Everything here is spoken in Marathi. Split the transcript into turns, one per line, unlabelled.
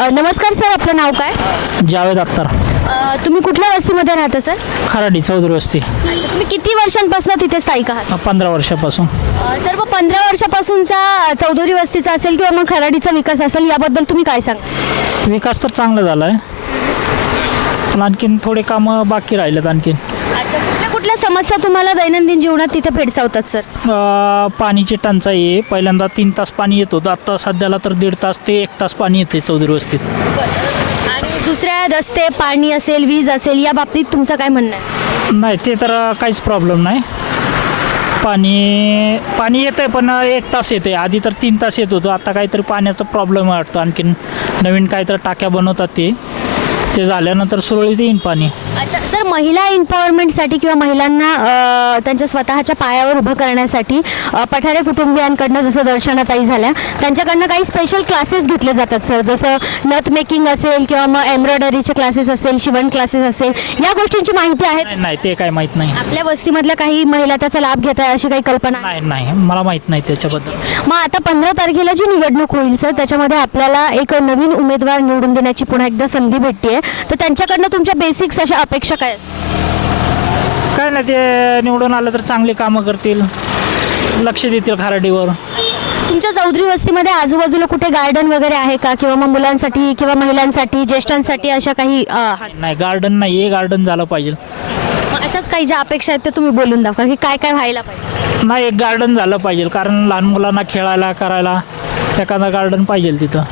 अ, नमस्कार सर आपलं नाव काय?
जावेद अख्तर.
अ, तुम्ही कुठल्या वस्तीमध्ये राहता सर?
खराडी चौधरी वस्ती.
अच्छा तुम्ही किती वर्षांपासून तिथे स्थायिक आहात?
पंधरा वर्षापासून.
अ, सर मग पंधरा वर्षापासूनचा चौधरी वस्तीचा असेल किंवा मग खराडीचा विकास असेल याबद्दल तुम्ही काय सांगा
विकास तर चांगला झाला आहे पण आणखीन थोडे कामं बाकी राहिलेत आणखीन.
कुठल्या समस्या तुम्हाला दैनंदिन जीवनात तिथे भेडसावतात सर?
अं, पाणीची टंचाई आहे. पहिल्यांदा तीन तास पाणी येत होतं. आता सध्याला तर दीड तास ते एक तास पाणी येते चौधरी वस्तीत.
आणि दुसऱ्या रस्ते पाणी असेल वीज असेल या बाबतीत तुमचं काय म्हणणं आहे?
नाही ते तर काहीच प्रॉब्लेम नाही. पाणी पाणी येतं आहे पण एक तास येते आधी तर तीन तास येत होतं. आता काहीतरी पाण्याचा प्रॉब्लेम वाटतो आणखीन नवीन काहीतरी टाक्या बनवतात ते. ते झाल्यानंतर सुरळीत येईन पाणी.
अच्छा सर महिला एम्पॉवरमेंटसाठी किंवा महिलांना अ, त्यांच्या स्वतःच्या पायावर उभं करण्यासाठी अ, पठारे कुटुंबियांकडनं जसं दर्शनाताई झाल्या त्यांच्याकडनं काही स्पेशल क्लासेस घेतले जातात सर. जसं नथ मेकिंग असेल किंवा मग एम्ब्रॉयडरीचे क्लासेस असेल शिवण क्लासेस असेल या गोष्टींची माहिती आहे
नाही नाही ते काय माहीत नाही.
आपल्या वस्तीमधल्या काही महिला त्याचा लाभ घेत आहे अशी काही कल्पना आहे?
नाही नाही मला माहीत नाही त्याच्याबद्दल.
मग आता पंधरा तारखेला जी निवडणूक होईल सर त्याच्यामध्ये आपल्याला एक नवीन उमेदवार निवडून देण्याची पुन्हा एकदा संधी भेटते तर त्यांच्याकडनं तुमच्या बेसिक्स अशा अपेक्षा काय?
काय नाही ते निवडून आलं तर चांगली कामं करतील. लक्ष देतील खराडीवर.
तुमच्या चौधरी वस्तीमध्ये आजूबाजूला कुठे गार्डन वगैरे आहे का? किंवा मग मुलांसाठी किंवा महिलांसाठी ज्येष्ठांसाठी अशा काही अ,
नाही गार्डन नाही आहे गार्डन झालं पाहिजे.
मग अशाच काही ज्या अपेक्षा आहेत ते तुम्ही बोलून दाखवा. की काय काय व्हायला पाहिजे?
नाही एक गार्डन झालं पाहिजे. कारण लहान मुलांना खेळायला करायला एखादं गार्डन पाहिजे तिथं.